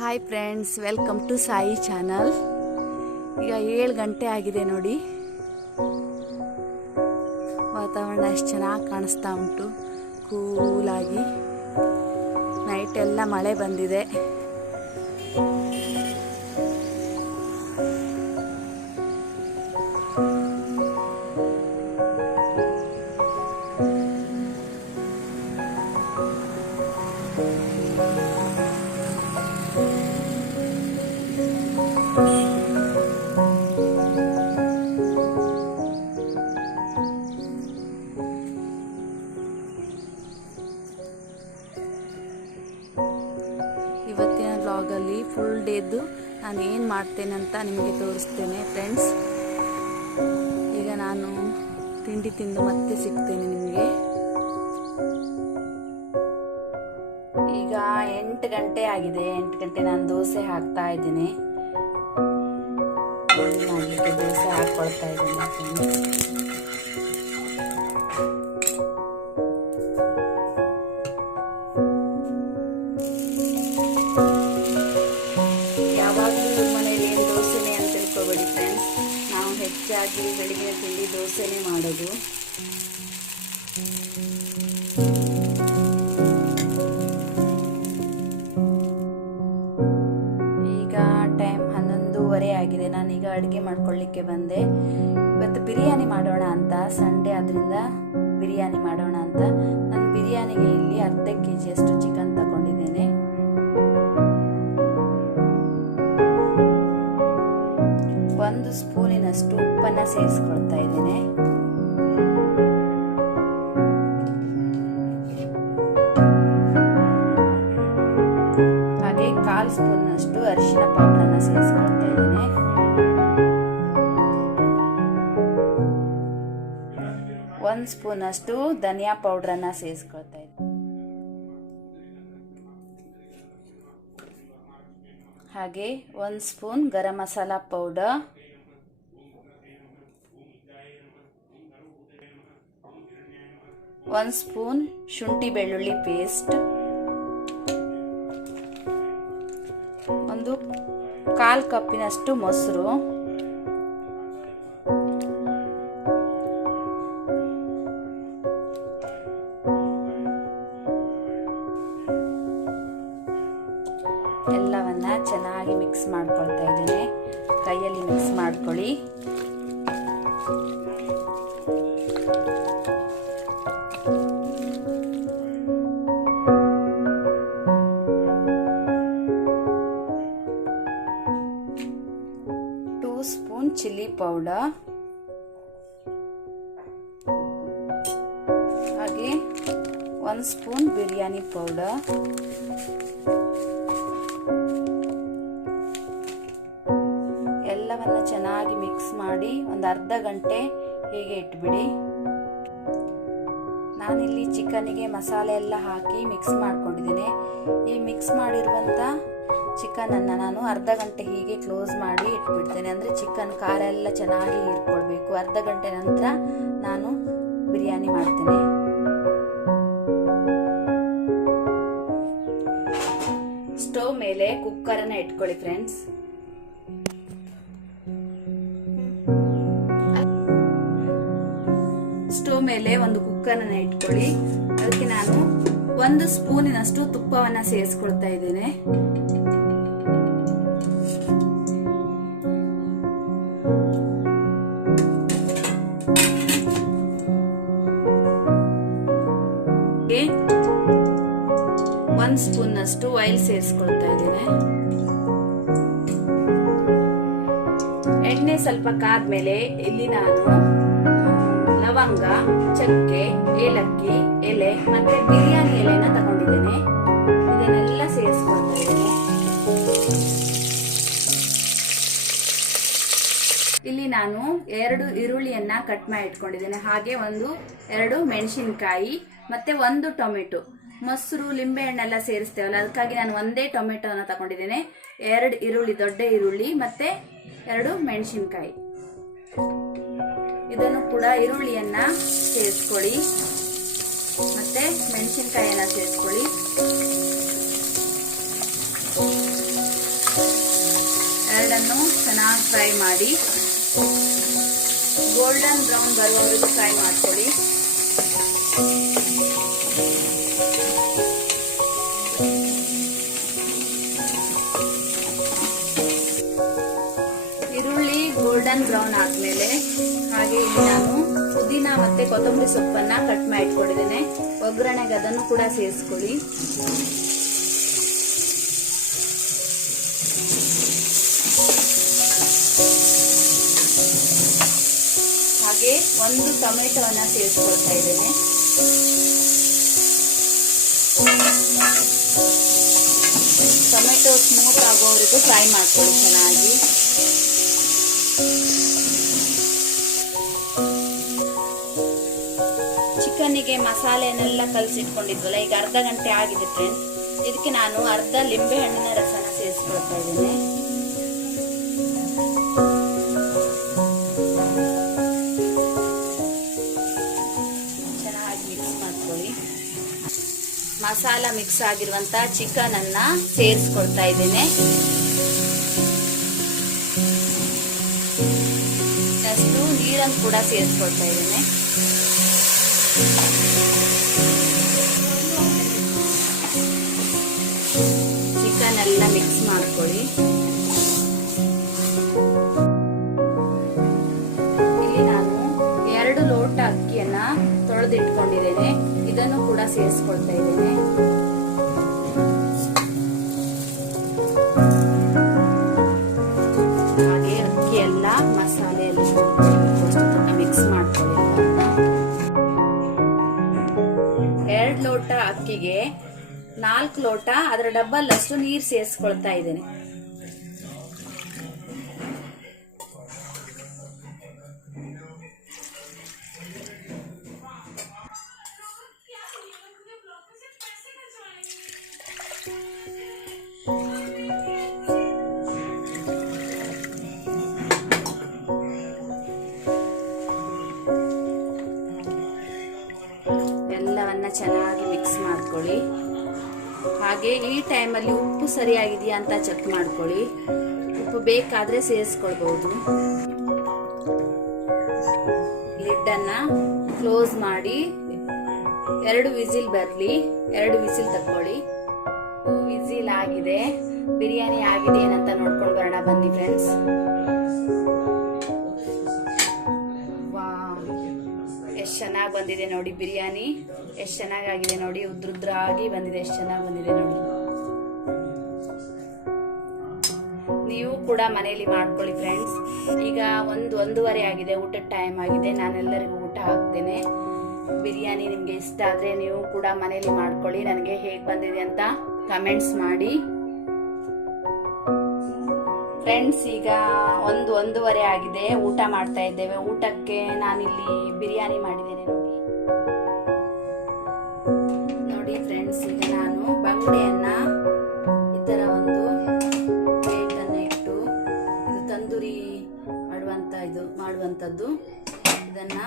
Hi friends, welcome to Sai channel. ಈಗ 7 ಗಂಟೆ ಆಗಿದೆ ನೋಡಿ. ವಾತಾವರಣ ಎಷ್ಟು ಚೆನ್ನಾಗಿ ಕಾಣಿಸ್ತಾ ಉಂಟು, ಕೂಲಾಗಿ. ನೈಟ್ ಎಲ್ಲ ಮಳೆ ಬಂದಿದೆ. ಇವತ್ತಿನ ವ್ಲಾಗಲ್ಲಿ ಫುಲ್ ಡೇದು ನಾನು ಏನು ಮಾಡ್ತೇನೆ ಅಂತ ನಿಮಗೆ ತೋರಿಸ್ತೇನೆ ಫ್ರೆಂಡ್ಸ್. ಈಗ ನಾನು ತಿಂಡಿ ತಿಂದು ಮತ್ತೆ ಸಿಗ್ತೇನೆ ನಿಮಗೆ. ಈಗ 8 ಗಂಟೆ ಆಗಿದೆ. 8 ಗಂಟೆ ನಾನು ದೋಸೆ ಹಾಕ್ತಾ ಇದ್ದೀನಿ. ಮಾಡಲಿಕ್ಕೆ ದೋಸೆ ಹಾಕ್ಕೊಳ್ತಾ ಇದ್ದೀನಿ ಫ್ರೆಂಡ್ಸ್. ನಾವು ಹೆಚ್ಚಾಗಿ ಬೆಳಿಗ್ಗೆ ತಿಂಡಿ ದೋಸೆನೇ ಮಾಡೋದು. ಈಗ ಟೈಮ್ 11:30 ಆಗಿದೆ. ನಾನೀಗ ಅಡುಗೆ ಮಾಡ್ಕೊಳ್ಳಿಕ್ಕೆ ಬಂದೆ. ಇವತ್ತು ಬಿರಿಯಾನಿ ಮಾಡೋಣ ಅಂತ, ಸಂಡೇ ಆದ್ರಿಂದ ಬಿರಿಯಾನಿ ಮಾಡೋಣ ಅಂತ. ನಾನು ಬಿರಿಯಾನಿಗೆ ಇಲ್ಲಿ ಅರ್ಧ kg ಅಷ್ಟು ಚಿಕನ್ ತಗೊಂಡಿದ್ದೇನೆ. 1 ಸ್ಪೂನಿನಷ್ಟು ಉಪ್ಪನ್ನ ಸೇರಿಸ್ಕೊಳ್ತಾ ಇದ್ದೇನೆ. ಹಾಗೆ 1/4 ಸ್ಪೂನ್ನಷ್ಟು ಅರಿಶಿನ ಪೌಡರ್ ಸೇರಿಸ್ಕೊಳ್ತಾ ಇದ್ದೇನೆ. ಒಂದು ಸ್ಪೂನ್ ಅಷ್ಟು ಧನಿಯಾ ಪೌಡರ್ ಅನ್ನ ಸೇರಿಸ್ಕೊಳ್ತಾ ಇದ್ದೇನೆ. ಹಾಗೆ 1 ಸ್ಪೂನ್ ಗರಂ ಮಸಾಲಾ ಪೌಡರ್, 1 ಸ್ಪೂನ್ ಶುಂಠಿ ಬೆಳ್ಳುಳ್ಳಿ ಪೇಸ್ಟ್, 1/4 ಕಪ್ಪಿನಷ್ಟು ಮೊಸರು, ಎಲ್ಲವನ್ನ ಚೆನ್ನಾಗಿ ಮಿಕ್ಸ್ ಮಾಡ್ಕೊಳ್ತಾ ಇದ್ದೇನೆ. ಕೈಯಲ್ಲಿ ಮಿಕ್ಸ್ ಮಾಡ್ಕೊಳ್ಳಿ. ಟೂ ಸ್ಪೂನ್ ಚಿಲ್ಲಿ ಪೌಡರ್, ಹಾಗೆ 1 ಸ್ಪೂನ್ ಬಿರಿಯಾನಿ ಪೌಡರ್, ಎಲ್ಲವನ್ನ ಚೆನ್ನಾಗಿ ಮಿಕ್ಸ್ ಮಾಡಿ ಒಂದು ಅರ್ಧ ಗಂಟೆ ಹೀಗೆ ಇಟ್ಬಿಡಿ. ನಾನಿಲ್ಲಿ ಚಿಕನ್ನಿಗೆ ಮಸಾಲೆ ಎಲ್ಲ ಹಾಕಿ ಮಿಕ್ಸ್ ಮಾಡ್ಕೊಂಡಿದ್ದೇನೆ. ಈ ಮಿಕ್ಸ್ ಮಾಡಿರುವಂಥ ಚಿಕನನ್ನು ನಾನು ಅರ್ಧ ಗಂಟೆ ಹೀಗೆ ಕ್ಲೋಸ್ ಮಾಡಿ ಇಟ್ಬಿಡ್ತೇನೆ. ಅಂದರೆ ಚಿಕನ್ ಖಾರ ಎಲ್ಲ ಚೆನ್ನಾಗಿ ಹೀರ್ಕೊಳ್ಬೇಕು. ಅರ್ಧ ಗಂಟೆ ನಂತರ ನಾನು ಬಿರಿಯಾನಿ ಮಾಡ್ತೇನೆ. ಸ್ಟವ್ ಮೇಲೆ ಕುಕ್ಕರನ್ನು ಇಟ್ಕೊಳ್ಳಿ ಫ್ರೆಂಡ್ಸ್. ಸ್ಟವ್ ಮೇಲೆ ಒಂದು ಕುಕ್ಕರನ್ನು ಇಟ್ಕೊಳ್ಳಿ. ಅದಕ್ಕೆ ನಾನು 1 ಸ್ಪೂನಿನಷ್ಟು ತುಪ್ಪವನ್ನ ಸೇರಿಸ್ಕೊಳ್ತಾ ಇದ್ದೇನೆ. ಹಾಗೆ 1 ಸ್ಪೂನ್ನಷ್ಟು ಆಯಿಲ್ ಸೇರಿಸ್ಕೊಳ್ತಾ ಇದ್ದೇನೆ. ಎಣ್ಣೆ ಸ್ವಲ್ಪ ಕಾದ್ಮೇಲೆ ಇಲ್ಲಿ ನಾನು ಲವಂಗ, ಚಕ್ಕೆ, ಏಲಕ್ಕಿ ಎಲೆ ಮತ್ತೆ ಬಿರಿಯಾನಿ ಎಲೆನ ತಗೊಂಡಿದ್ದೇನೆ. ಇದನ್ನೆಲ್ಲ ಸೇರಿಸ್ಕೊಳ್ತಾ ಇದ್ದೇನೆ. ಇಲ್ಲಿ ನಾನು 2 ಈರುಳ್ಳಿಯನ್ನ ಕಟ್ ಮಾಡಿ ಇಟ್ಕೊಂಡಿದ್ದೇನೆ. ಹಾಗೆ 2 ಮೆಣಸಿನಕಾಯಿ ಮತ್ತೆ 1 ಟೊಮೆಟೊ. ಮೊಸರು, ಲಿಂಬೆ ಹಣ್ಣೆಲ್ಲ ಸೇರಿಸ್ತೇವಲ್ಲ, ಅದಕ್ಕಾಗಿ ನಾನು ಒಂದೇ ಟೊಮೆಟೊನ ತಗೊಂಡಿದ್ದೇನೆ. 2 ಈರುಳ್ಳಿ, ದೊಡ್ಡ ಈರುಳ್ಳಿ ಮತ್ತೆ 2 ಮೆಣಸಿನಕಾಯಿ. ಇದನ್ನು ಕೂಡ ಈರುಳ್ಳಿಯನ್ನ ಸೇರಿಸ್ಕೊಳ್ಳಿ ಮತ್ತೆ ಮೆಣಸಿನಕಾಯಿಯನ್ನ ಸೇರಿಸ್ಕೊಳ್ಳಿ. ಎರಡನ್ನು ಚೆನ್ನಾಗಿ ಫ್ರೈ ಮಾಡಿ ಗೋಲ್ಡನ್ ಬ್ರೌನ್ ಬರುವವರೆಗೂ ಫ್ರೈ ಮಾಡ್ಕೊಳ್ಳಿ. ಈರುಳ್ಳಿ ಗೋಲ್ಡನ್ ಬ್ರೌನ್ ಆದ್ಮೇಲೆ ಹಾಗೆ ಇಲ್ಲಿ ನಾನು ಪುದೀನ ಮತ್ತೆ ಕೊತ್ತಂಬರಿ ಸೊಪ್ಪನ್ನ ಕಟ್ ಮಾಡಿ ಇಟ್ಕೊಂಡಿದ್ದೇನೆ. ಒಗ್ಗರಣೆಗೆ ಅದನ್ನು ಕೂಡ ಸೇರಿಸ್ಕೊಳ್ಳಿ. ಹಾಗೆ ಒಂದು ಟೊಮೆಟೊವನ್ನ ಸೇರಿಸ್ಕೊಳ್ತಾ ಇದ್ದೇನೆ. ಟೊಮೆಟೊ ಸ್ಮೂತ್ ಆಗೋವರೆಗೂ ಫ್ರೈ ಮಾಡ್ಕೊಳ್ಳಿ ಚೆನ್ನಾಗಿ. ಚಿಕನ್ನಿಗೆ ಮಸಾಲೆನೆಲ್ಲ ಕಲಸಿಟ್ಕೊಂಡಿದ್ವಲ್ಲ, ಈಗ ಅರ್ಧ ಗಂಟೆ ಆಗಿದೆ ಫ್ರೆಂಡ್ಸ್. ಇದಕ್ಕೆ ನಾನು ಅರ್ಧ ಲಿಂಬೆ ಹಣ್ಣಿನ ರಸನ ಸೇರಿಸ್ಕೊಳ್ತಾ ಇದ್ದೇನೆ. ಚೆನ್ನಾಗಿ ಮಿಕ್ಸ್ ಮಾಡ್ಕೊಳ್ಳಿ. ಮಸಾಲ ಮಿಕ್ಸ್ ಆಗಿರುವಂತ ಚಿಕನ್ ಅನ್ನ ಸೇರಿಸ್ಕೊಳ್ತಾ ಇದ್ದೇನೆ. ಅಷ್ಟು ನೀರನ್ನು ಕೂಡ ಸೇರಿಸ್ಕೊಳ್ತಾ ಇದ್ದೇನೆ. ಚಿಕನ್ ಎಲ್ಲ ಮಿಕ್ಸ್ ಮಾಡ್ಕೊಳ್ಳಿ. ಇಲ್ಲಿ ನಾನು 2 ಲೋಟ ಅಕ್ಕಿಯನ್ನ ತೊಳೆದಿಟ್ಕೊಂಡಿದ್ದೇನೆ. ಇದನ್ನು ಕೂಡ ಸೇರಿಸ್ಕೊಳ್ತಾ ಇದ್ದೇನೆ. ಹಾಗೆ ಅಕ್ಕಿ ಎಲ್ಲ ಮಸಾಲೆ ಎಲ್ಲ ಮಿಕ್ಸ್ ಮಾಡ್ಕೊಳ್ಳಿ. 2 ಲೋಟ ಅಕ್ಕಿಗೆ 4 ಲೋಟ ಅದರ ಡಬಲ್ ಅಷ್ಟು ನೀರು ಸೇರಿಸ್ಕೊಳ್ತಾ ಇದ್ದೇನೆ. ಎಲ್ಲವನ್ನ ಚೆನ್ನಾಗಿ ಮಿಕ್ಸ್ ಮಾಡ್ಕೊಳ್ಳಿ. ಹಾಗೆ ಈ ಟೈಮಲ್ಲಿ ಉಪ್ಪು ಸರಿಯಾಗಿದೆಯಾ ಅಂತ ಚೆಕ್ ಮಾಡ್ಕೊಳ್ಳಿ. ಉಪ್ಪು ಬೇಕಾದ್ರೆ ಸೇರಿಸ್ಕೊಳ್ಬಹುದು. ಲಿಡ್ ಅನ್ನ ಕ್ಲೋಸ್ ಮಾಡಿ 2 ವಿಸಿಲ್ ಬರಲಿ. 2 ವಿಸಿಲ್ ತಕ್ಕೊಳ್ಳಿ. 2 ವಿಸಿಲ್ ಆಗಿದೆ. ಬಿರಿಯಾನಿ ಆಗಿದೆ ಏನಂತ ನೋಡ್ಕೊಂಡು ಬರೋಣ ಬನ್ನಿ ಫ್ರೆಂಡ್ಸ್. ಎಷ್ಟು ಚೆನ್ನಾಗಿ ಬಂದಿದೆ ನೋಡಿ ಬಿರಿಯಾನಿ. ಎಷ್ಟು ಚೆನ್ನಾಗಿದೆ ನೋಡಿ. ಉದ್ರುದ್ರಾಗಿ ಬಂದಿದೆ. ಎಷ್ಟು ಚೆನ್ನಾಗಿ ಬಂದಿದೆ ನೋಡಿ. ನೀವು ಕೂಡ ಮನೆಯಲ್ಲಿ ಮಾಡ್ಕೊಳ್ಳಿ ಫ್ರೆಂಡ್ಸ್. ಈಗ 1:30 ಆಗಿದೆ. ಊಟದ ಟೈಮ್ ಆಗಿದೆ. ನಾನೆಲ್ಲರಿಗೂ ಊಟ ಹಾಕ್ತೇನೆ. ಬಿರಿಯಾನಿ ನಿಮ್ಗೆ ಇಷ್ಟ ಆದ್ರೆ ನೀವು ಕೂಡ ಮನೆಯಲ್ಲಿ ಮಾಡ್ಕೊಳ್ಳಿ. ನನಗೆ ಹೇಗೆ ಬಂದಿದೆ ಅಂತ ಕಮೆಂಟ್ಸ್ ಮಾಡಿ ಫ್ರೆಂಡ್ಸ್. ಈಗ 1:30 ಆಗಿದೆ. ಊಟ ಮಾಡ್ತಾ ಇದ್ದೇವೆ. ಊಟಕ್ಕೆ ನಾನಿಲ್ಲಿ ಬಿರಿಯಾನಿ ಮಾಡಿದ್ದೇನೆ ನೋಡಿ ಫ್ರೆಂಡ್ಸ್. ಈಗ ನಾನು ಬಂಗಡೆಯನ್ನ ಈ ತರ ಒಂದು ಪ್ಲೇಟ್ ಅನ್ನ ಇಟ್ಟು, ಇದು ತಂದೂರಿ ಮಾಡುವಂತದ್ದು, ಇದನ್ನ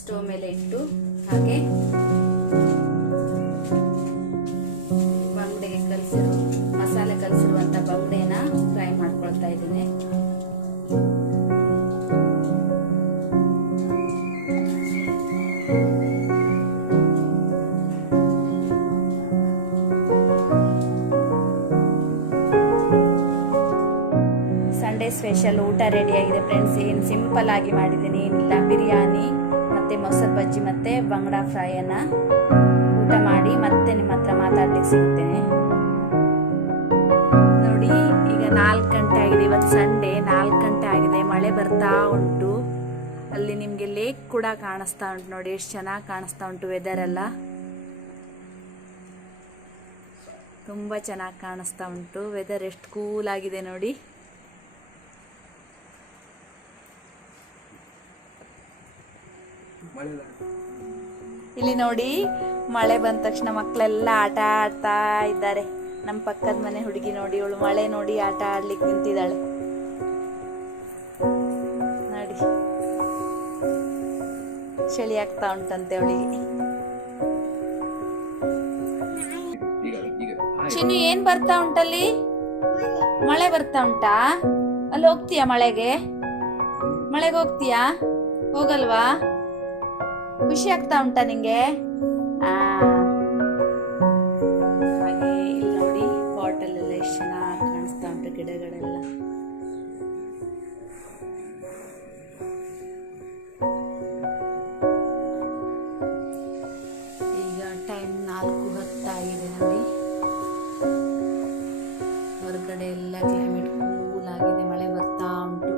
ಸ್ಟವ್ ಮೇಲೆ ಇಟ್ಟು ಹಾಗೆ ಬಂಗಡೆಗೆ ಮಸಾಲೆ ಕಲಸಿರುವಂತ ಬಂಗಡೆನ ಫ್ರೈ ಮಾಡ್ಕೊಳ್ತಾ ಇದ್ದೀನಿ. ಸಂಡೇ ಸ್ಪೆಷಲ್ ಊಟ ರೆಡಿ ಆಗಿದೆ ಫ್ರೆಂಡ್ಸ್. ಏನು ಸಿಂಪಲ್ ಆಗಿ ಮಾಡಿದ್ದೀನಿ, ಏನಿಲ್ಲ. ಬಿರಿಯಾನಿ ಮತ್ತೆ ಮೊಸರು ಬಜ್ಜಿ ಮತ್ತೆ ಬಂಗಡ ಫ್ರೈ ಅನ್ನ ಊಟ ಮಾಡಿ ಮತ್ತೆ ನಿಮ್ಮ ಹತ್ರ ಮಾತಾಡ್ಲಿಕ್ಕೆ ಸಿಗ್ತೇನೆ ನೋಡಿ. ಈಗ 4 ಗಂಟೆ ಆಗಿದೆ. ಇವತ್ತು ಸಂಡೇ 4 ಗಂಟೆ ಆಗಿದೆ. ಮಳೆ ಬರ್ತಾ ಉಂಟು. ಅಲ್ಲಿ ನಿಮ್ಗೆ ಲೇಕ್ ಕೂಡ ಕಾಣಿಸ್ತಾ ಉಂಟು ನೋಡಿ. ಎಷ್ಟು ಚೆನ್ನಾಗಿ ಕಾಣಿಸ್ತಾ ಉಂಟು. ವೆದರ್ ಎಲ್ಲ ತುಂಬಾ ಚೆನ್ನಾಗಿ ಕಾಣಿಸ್ತಾ ಉಂಟು. ವೆದರ್ ಎಷ್ಟು ಕೂಲ್ ಆಗಿದೆ ನೋಡಿ. ಇಲ್ಲಿ ನೋಡಿ, ಮಳೆ ಬಂದ ತಕ್ಷಣ ಮಕ್ಕಳೆಲ್ಲ ಆಟ ಆಡ್ತಾ ಇದ್ದಾರೆ. ನಮ್ಮ ಪಕ್ಕದ ಮನೆ ಹುಡುಗಿ ನೋಡಿ, ಅವಳು ಮಳೆ ನೋಡಿ ಆಟ ಆಡ್ಲಿಕ್ಕೆ ನಿಂತಿದ್ದಾಳೆ ನೋಡಿ. ಚಳಿ ಆಗ್ತಾ ಉಂಟಂತೆ ಅವಳಿಗೆ. ಚಿನ್ನು, ಏನ್ ಬರ್ತಾ ಉಂಟಲ್ಲಿ? ಮಳೆ ಬರ್ತಾ ಉಂಟಾ? ಅಲ್ಲಿ ಹೋಗ್ತೀಯಾ ಮಳೆಗೆ ಹೋಗ್ತೀಯಾ? ಹೋಗಲ್ವಾ? ಖುಷಿ ಆಗ್ತಾ ಉಂಟಾ ನಿಂಗೆ? ಹಾಗೆ ಇಲ್ಲಿ ನೋಡಿ ಬಾಟಲ್ ಎಲ್ಲ ಎಷ್ಟು ಚೆನ್ನಾಗಿ ಕಾಣಿಸ್ತಾ ಉಂಟು, ಗಿಡಗಳೆಲ್ಲ. ಈಗ ಟೈಮ್ 4:10 ಆಗಿದೆ ನೋಡಿ. ಹೊರಗಡೆ ಎಲ್ಲ ಕ್ಲೈಮೇಟ್ ಕೂಲ್ ಆಗಿದೆ, ಮಳೆ ಬರ್ತಾ ಉಂಟು.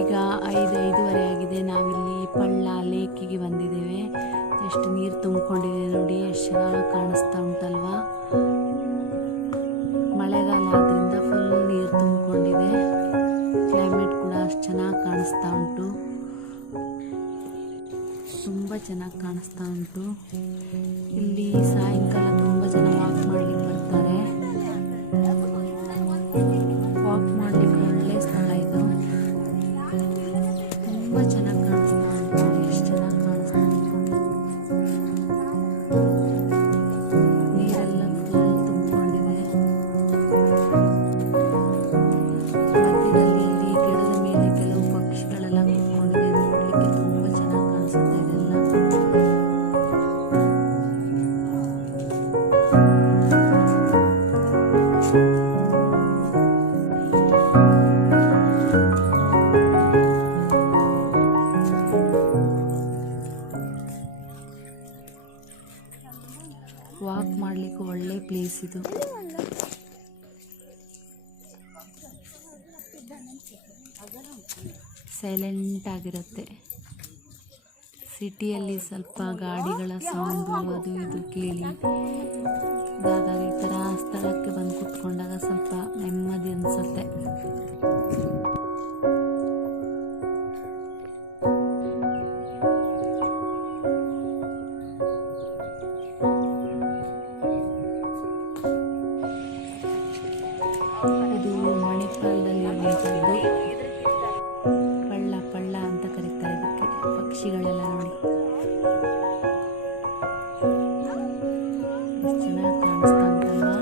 ಈಗ 5:05 ಆಗಿದೆ. ನಾವಿಲ್ಲಿ ಪಳ್ಳ ಲೇಕಿಗೆ ಬಂದಿದ್ದೇವೆ. ಎಷ್ಟು ನೀರು ತುಂಬಿಕೊಂಡಿದೆ ನೋಡಿ, ಎಷ್ಟು ಚೆನ್ನಾಗಿ ಕಾಣಿಸ್ತಾ ಉಂಟಲ್ವಾ? ಮಳೆಗಾಲ ಆದ್ರಿಂದ ಫುಲ್ ನೀರು ತುಂಬಿಕೊಂಡಿದೆ. ಕ್ಲೈಮೇಟ್ ಕೂಡ ಅಷ್ಟು ಚೆನ್ನಾಗಿ ಕಾಣಿಸ್ತಾ ಉಂಟು, ತುಂಬ ಚೆನ್ನಾಗಿ ಕಾಣಿಸ್ತಾ ಉಂಟು. ಇಲ್ಲಿ ಸಾಯಂಕಾಲ ತುಂಬ ಜನ ವಾಕ್ ಮಾಡ್ಲಿಕ್ಕೆ ಬರ್ತಾರೆ. ವಾಕ್ ಮಾಡ್ಲಿಕ್ಕೆ ಒಳ್ಳೆ ಸ್ಥಳ ಇದು, ತುಂಬ ಚೆನ್ನಾಗಿ ಕಾಣಿಸ್ತಾ ಉಂಟು. ಎಷ್ಟು ಚೆನ್ನಾಗಿ ಕಾಣಿಸ್ತಾ ಉಂಟು, ನೀರೆಲ್ಲ ಫುಲ್ ತುಂಬಿಕೊಂಡಿದೆ. ಮಧ್ಯದಲ್ಲಿ ಇಲ್ಲಿ ಗಿಡದ ಮೇಲೆ ಕೆಲವು ಪಕ್ಷಿಗಳೆಲ್ಲ ಕೂತ್ಕೊಂಡಿದೆ, ನೋಡ್ಲಿಕ್ಕೆ ತುಂಬ ಚೆನ್ನಾಗಿ ಕಾಣಿಸುತ್ತೆ ಇದೆಲ್ಲ. ವಾಕ್ ಮಾಡ್ಲಿಕ್ಕೆ ಒಳ್ಳೆ ಪ್ಲೇಸ್ ಇದು. ಸೈಲೆಂಟ್ ಆಗಿರುತ್ತೆ. ಸಿಟಿಯಲ್ಲಿ ಸ್ವಲ್ಪ ಗಾಡಿಗಳ ಸೌಂಡು ಅದು ಇದು ಕೇಳಿ ಇದಾದಾಗ ಈ ಥರ ಸ್ಥಳಕ್ಕೆ ಬಂದು ಕೂತ್ಕೊಂಡಾಗ ಸ್ವಲ್ಪ ನೆಮ್ಮದಿ ಅನಿಸುತ್ತೆ. ಇದು ಮಣಿಪಾಲದಲ್ಲಿ ಇರುವಂಥದ್ದು ಪಳ್ಳ ಅಂತ ಕರೀತಾರೆ ಇದಕ್ಕೆ. ಪಕ್ಷಿಗಳೆಲ್ಲ ನೋಡಿ ಎಷ್ಟು ಚೆನ್ನಾಗಿ ಕಾಣಿಸ್ತಾ ಉಂಟಲ್ವಾ?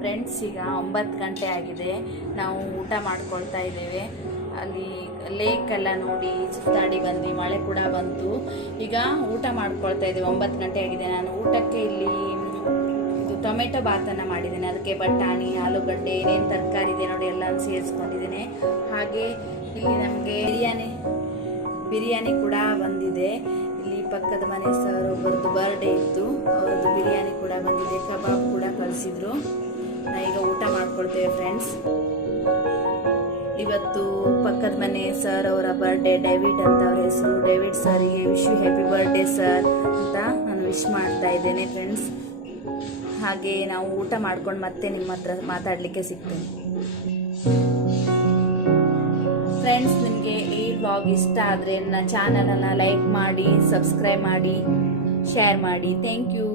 ಫ್ರೆಂಡ್ಸ್, ಈಗ 9 ಗಂಟೆ ಆಗಿದೆ. ನಾವು ಊಟ ಮಾಡ್ಕೊಳ್ತಾ ಇದ್ದೇವೆ. ಅಲ್ಲಿ ಲೇಕ್ ಎಲ್ಲ ನೋಡಿ ಸುತ್ತಾಡಿ ಬಂದ್ವಿ, ಮಳೆ ಕೂಡ ಬಂತು. ಈಗ ಊಟ ಮಾಡ್ಕೊಳ್ತಾ ಇದ್ದೇವೆ. 9 ಗಂಟೆ ಆಗಿದೆ. ನಾನು ಊಟಕ್ಕೆ ಇಲ್ಲಿ ಟೊಮೆಟೊ ಬಾತನ್ನು ಮಾಡಿದ್ದೇನೆ. ಅದಕ್ಕೆ ಬಟಾಣಿ, ಆಲೂಗಡ್ಡೆ, ಏನೇನು ತರಕಾರಿ ಇದೆ ನೋಡಿ ಎಲ್ಲ ಸೇರಿಸ್ಕೊಂಡಿದ್ದೇನೆ. ಹಾಗೆ ಇಲ್ಲಿ ನಮಗೆ ಬಿರಿಯಾನಿ ಕೂಡ ಬಂದಿದೆ. ಇಲ್ಲಿ ಪಕ್ಕದ ಮನೆ ಸರ್ ಒಬ್ಬರದ್ದು ಬರ್ಡೇ ಇತ್ತು, ಅವರದ್ದು ಬಿರಿಯಾನಿ ಕೂಡ ಬಂದಿದೆ. ಕಬಾಬ್ ಕೂಡ ಕಳಿಸಿದ್ರು. ಈಗ ಊಟ ಮಾಡ್ಕೊಳ್ತೇವೆ ಫ್ರೆಂಡ್ಸ್. ಇವತ್ತು ಪಕ್ಕದ ಮನೆ ಸರ್ ಅವರ ಬರ್ಡೇ, ಡೇವಿಡ್ ಅಂತ ಅವರ ಹೆಸರು. ಡೇವಿಡ್ ಸರ್ಗೆ wish you happy birthday sir ಅಂತ ನಾನು ವಿಶ್ ಮಾಡ್ತಾ ಇದ್ದೇನೆ ಫ್ರೆಂಡ್ಸ್. ಹಾಗೆ ನಾವು ಊಟ ಮಾಡ್ಕೊಂಡು ಮತ್ತೆ ನಿಮ್ಮ ಹತ್ರ ಮಾತಾಡಲಿಕ್ಕೆ ಸಿಗ್ತೇನೆ ಫ್ರೆಂಡ್ಸ್. ನಿಮಗೆ ಈ ವ್ಲಾಗ್ ಇಷ್ಟ ಆದರೆ ನನ್ನ ಚಾನಲನ್ನು ಲೈಕ್ ಮಾಡಿ, ಸಬ್ಸ್ಕ್ರೈಬ್ ಮಾಡಿ, ಶೇರ್ ಮಾಡಿ. Thank you.